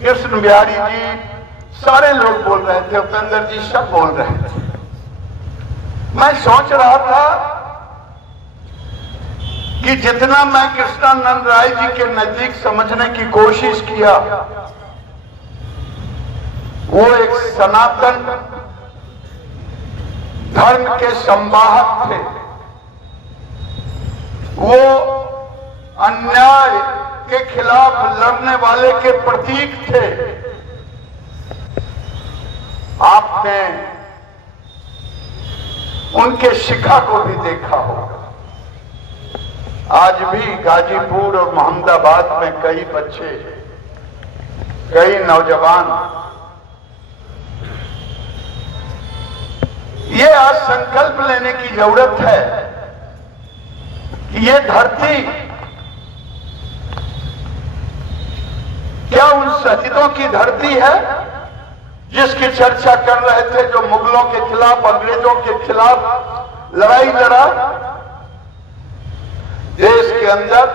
कृष्ण बिहारी जी, सारे लोग बोल रहे थे, उपेंद्र जी सब बोल रहे थे। मैं सोच रहा था कि जितना मैं कृष्णानंद राय जी के नजदीक समझने की कोशिश किया, वो एक सनातन धर्म के संवाहक थे, वो अन्याय के खिलाफ लड़ने वाले के प्रतीक थे। आपने उनके शिखा को भी देखा होगा। आज भी गाजीपुर और मोहम्मदाबाद में कई बच्चे, कई नौजवान ये आज संकल्प लेने की जरूरत है कि ये धरती क्या उन शहीदों की धरती है जिसकी चर्चा कर रहे थे, जो मुगलों के खिलाफ, अंग्रेजों के खिलाफ लड़ाई लड़ा। देश के अंदर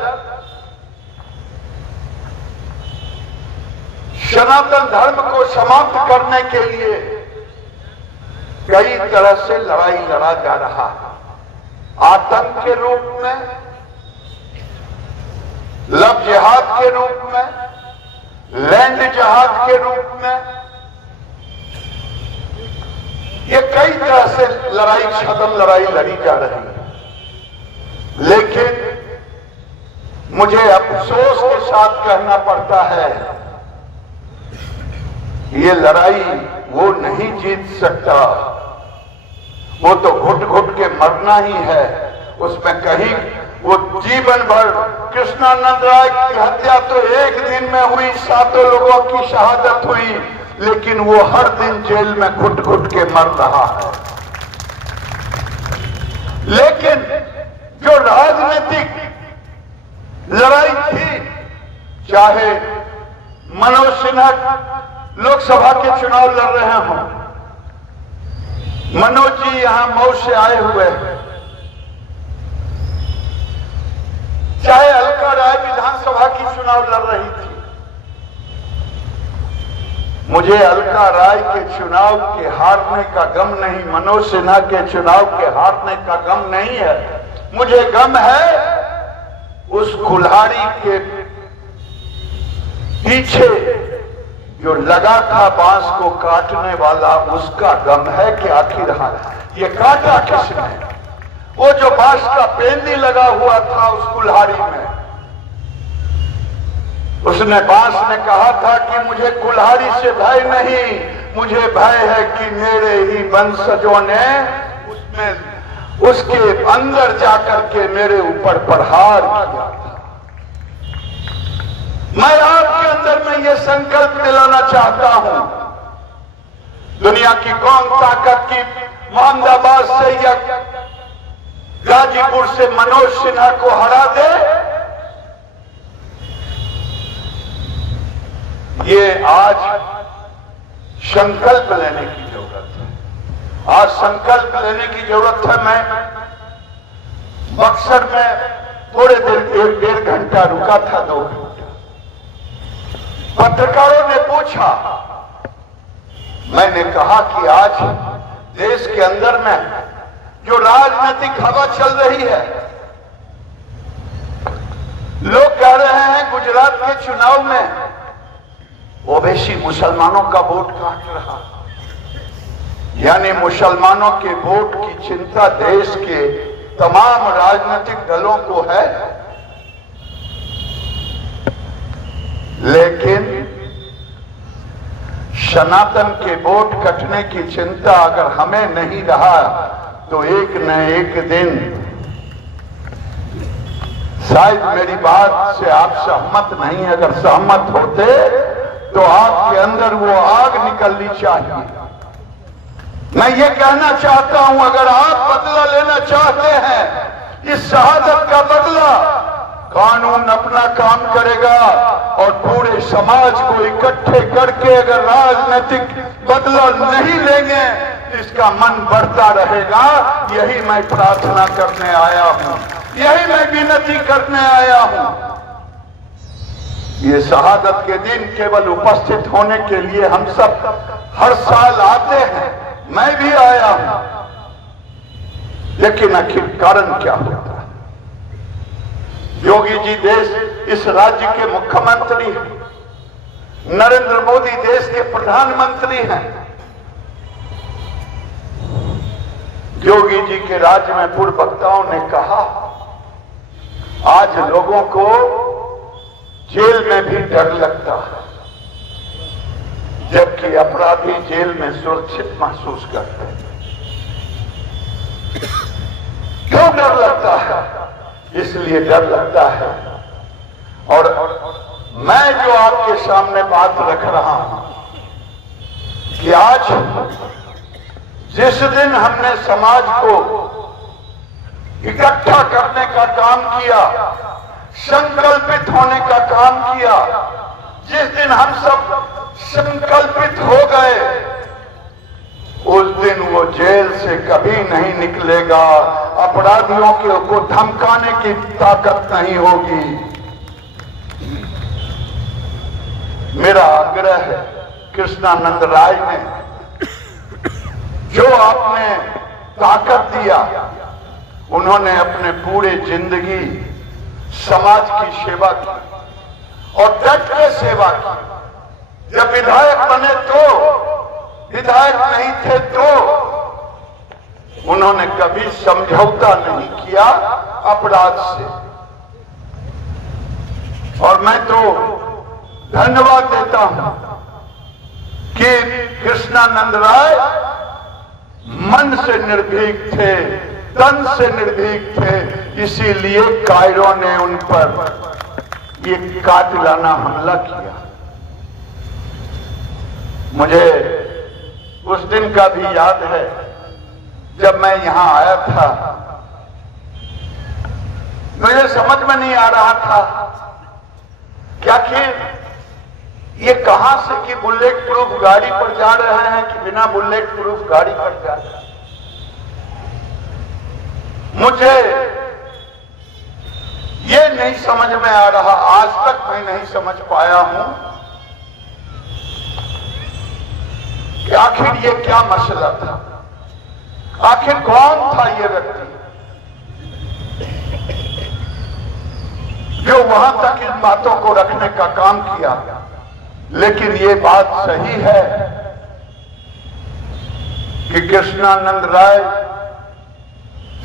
सनातन धर्म को समाप्त करने के लिए कई तरह से लड़ाई लड़ा जा रहा है। आतंक के रूप में, लव जिहाद के रूप में, लैंड जिहाद के रूप में, ये कई तरह से लड़ाई, छद्म लड़ाई लड़ी जा रही है। लेकिन मुझे अफसोस के साथ कहना पड़ता है, ये लड़ाई वो नहीं जीत सकता, वो तो घुट घुट के मरना ही है। उसमें कहीं वो जीवन भर, कृष्णानंद राय की हत्या तो एक दिन में हुई, 7 लोगों की शहादत हुई, लेकिन वो हर दिन जेल में घुट घुट के मर रहा है। लेकिन जो राजनीतिक लड़ाई थी, चाहे मनोज सिन्हा लोकसभा के चुनाव लड़ रहे हों, मनोज जी यहां मऊ से आए हुए हैं, चाहे अलका राय विधानसभा की चुनाव लड़ रही थी, मुझे अलका राय के चुनाव के हारने का गम नहीं, मनोज सिन्हा के चुनाव के हारने का गम नहीं है। मुझे गम है उस कुल्हाड़ी के पीछे जो लगा था बांस को काटने वाला, उसका गम है कि आखिर ये काटा किसने? वो जो बांस का पेंदी लगा हुआ था उस कुल्हाड़ी में, उसने, बांस ने कहा था कि मुझे कुल्हाड़ी से भय नहीं, मुझे भय है कि मेरे ही वंशजों ने उसके अंदर जाकर के मेरे ऊपर प्रहार किया था। मैं आपके अंदर में यह संकल्प दिलाना चाहता हूं, दुनिया की कौन ताकत की मोहम्मदाबाद से या गाजीपुर से मनोज सिन्हा को हरा दे, ये आज संकल्प लेने की जरूरत है। आज संकल्प लेने की जरूरत है। मैं बक्सर में थोड़े देर, 1-1.5 घंटा रुका था, 2 घंटा। पत्रकारों ने पूछा, मैंने कहा कि आज देश के अंदर में जो राजनीतिक हवा चल रही है, लोग कह रहे हैं गुजरात के चुनाव में ओवैसी मुसलमानों का वोट काट रहा, यानी मुसलमानों के वोट की चिंता देश के तमाम राजनीतिक दलों को है। लेकिन सनातन के वोट कटने की चिंता अगर हमें नहीं रहा तो एक न एक दिन, शायद मेरी बात से आप सहमत नहीं, अगर सहमत होते तो आपके अंदर वो आग निकलनी चाहिए। मैं ये कहना चाहता हूं, अगर आप बदला लेना चाहते हैं, इस शहादत का बदला, कानून अपना काम करेगा और पूरे समाज को इकट्ठे करके अगर राजनीतिक बदला नहीं लेंगे, इसका मन बढ़ता रहेगा। यही मैं प्रार्थना करने आया हूं, यही मैं विनती करने आया हूं। ये शहादत के दिन केवल उपस्थित होने के लिए हम सब हर साल आते हैं, मैं भी आया हूं, लेकिन आखिर कारण क्या होता है? योगी जी देश इस राज्य के मुख्यमंत्री हैं, नरेंद्र मोदी देश के प्रधानमंत्री हैं। योगी जी के राज्य में पूर्व वक्ताओं ने कहा, आज लोगों को जेल में भी डर लगता है, जबकि अपराधी जेल में सुरक्षित महसूस करते हैं। क्यों डर लगता है? इसलिए डर लगता है, और मैं जो आपके सामने बात रख रहा हूं कि आज जिस दिन हमने समाज को इकट्ठा करने का काम किया, संकल्पित होने का काम किया, जिस दिन हम सब संकल्पित हो गए, उस दिन वो जेल से कभी नहीं निकलेगा। अपराधियों को धमकाने की ताकत नहीं होगी। मेरा आग्रह है, कृष्णानंद राय ने जो आपने ताकत दिया, उन्होंने अपने पूरे जिंदगी समाज की सेवा की और डट के सेवा की। जब विधायक बने तो, विधायक नहीं थे तो उन्होंने कभी समझौता नहीं किया अपराध से। और मैं तो धन्यवाद देता हूं कि कृष्णानंद राय मन से निर्भीक थे, तन से निर्भीक थे, इसीलिए कायरों ने उन पर ये कातिलाना हमला किया। मुझे उस दिन का भी याद है जब मैं यहां आया था, मुझे समझ में नहीं आ रहा था क्या कि ये कहां से कि बुलेट प्रूफ गाड़ी पर जा रहे हैं कि बिना बुलेट प्रूफ गाड़ी पर जा रहे हैं। मुझे ये नहीं समझ में आ रहा, आज तक मैं नहीं समझ पाया हूं कि आखिर ये क्या मसला था, आखिर कौन था ये व्यक्ति जो वहां तक इन बातों को रखने का काम किया। लेकिन ये बात सही है कि कृष्णानंद राय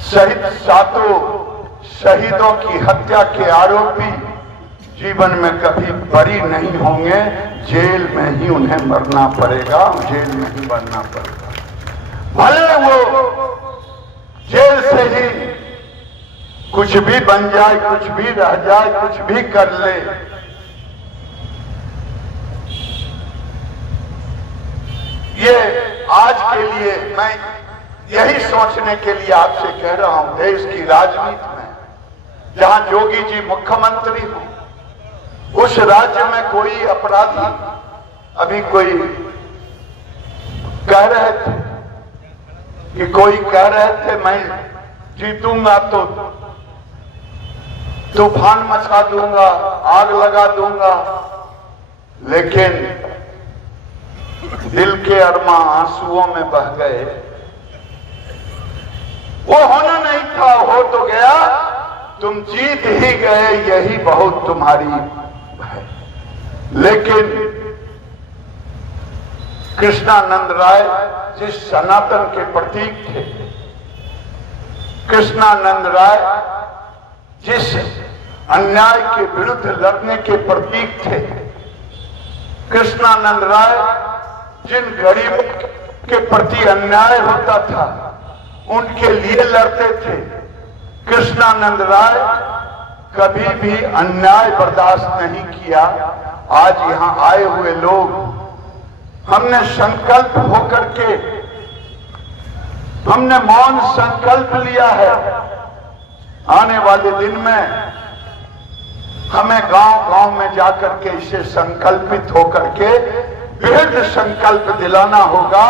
सहित 7 शहीदों की हत्या के आरोपी जीवन में कभी बरी नहीं होंगे, जेल में ही उन्हें मरना पड़ेगा, जेल में ही मरना पड़ेगा। भले वो जेल से ही कुछ भी बन जाए, कुछ भी रह जाए, कुछ भी कर ले, ये आज के लिए मैं यही सोचने के लिए आपसे कह रहा हूं, देश की राजनीति में जहां योगी जी मुख्यमंत्री हो, उस राज्य में कोई अपराधी, अभी कोई कह रहे थे कि कोई कह रहे थे मैं जीतूंगा तो तूफान मचा दूंगा, आग लगा दूंगा, लेकिन दिल के अरमा आंसुओं में बह गए। वो होना नहीं था, हो तो गया, तुम जीत ही गए, यही बहुत तुम्हारी है। लेकिन कृष्णानंद राय जिस सनातन के प्रतीक थे, कृष्णानंद राय जिस अन्याय के विरुद्ध लड़ने के प्रतीक थे, कृष्णानंद राय जिन गरीबों के प्रति अन्याय होता था उनके लिए लड़ते थे, कृष्णानंद राय कभी भी अन्याय बर्दाश्त नहीं किया। आज यहां आए हुए लोग हमने संकल्प होकर के, हमने मौन संकल्प लिया है, आने वाले दिन में हमें गांव-गांव में जाकर के इसे संकल्पित होकर के दृढ़ संकल्प दिलाना होगा।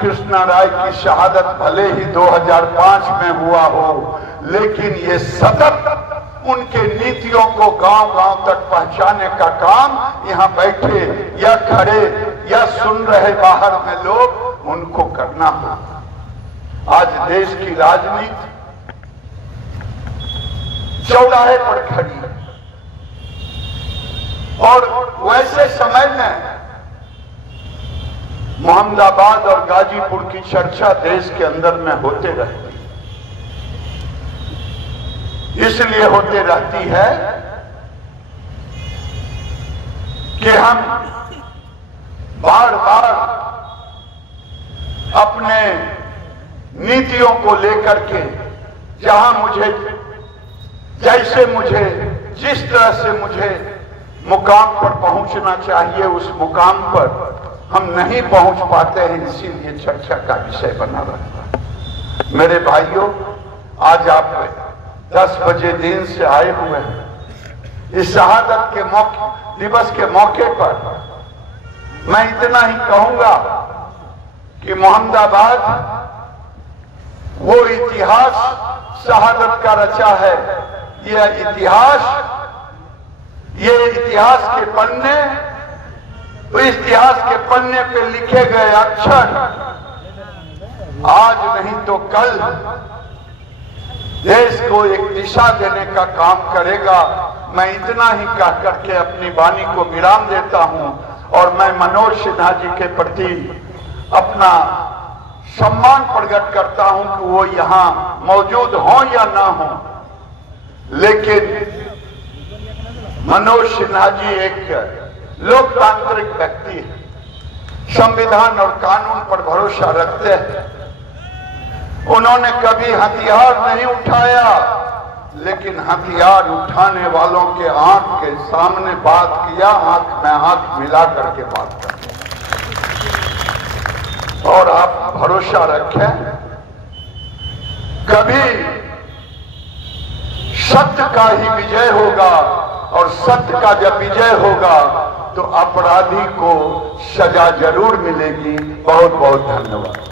कृष्णा राय की शहादत भले ही 2005 में हुआ हो, लेकिन ये सतत उनके नीतियों को गांव-गांव तक पहुंचाने का काम यहां बैठे या खड़े या सुन रहे बाहर में लोग उनको करना होगा। आज देश की राजनीति चौराहे पर खड़ी है और वैसे समय में मोहम्मदाबाद और गाजीपुर की चर्चा देश के अंदर में होते रहती, इसलिए होते रहती है कि हम बार बार अपने नीतियों को लेकर के जहां मुझे, जैसे मुझे, जिस तरह से मुझे मुकाम पर पहुंचना चाहिए उस मुकाम पर हम नहीं पहुंच पाते हैं, इसीलिए चर्चा का विषय बना रहता है। मेरे भाइयों, आज आप 10 बजे दिन से आए हुए हैं। इस शहादत के दिवस के मौके पर मैं इतना ही कहूंगा कि मोहम्मदाबाद वो इतिहास शहादत का रचा है। यह इतिहास के पन्ने, इस इतिहास के पन्ने पे लिखे गए अक्षर आज नहीं तो कल देश को एक दिशा देने का काम करेगा। मैं इतना ही कह करके अपनी वाणी को विराम देता हूं और मैं मनोज सिन्हा जी के प्रति अपना सम्मान प्रकट करता हूं कि वो यहां मौजूद हों या ना हो, लेकिन मनोज सिन्हा जी एक लोकतांत्रिक व्यक्ति है, संविधान और कानून पर भरोसा रखते हैं। उन्होंने कभी हथियार नहीं उठाया, लेकिन हथियार उठाने वालों के आंख के सामने बात किया, आंख में आंख मिला करके बात कर। और आप भरोसा रखें, कभी सत्य का ही विजय होगा और सत्य का जब विजय होगा तो अपराधी को सजा जरूर मिलेगी। बहुत बहुत धन्यवाद।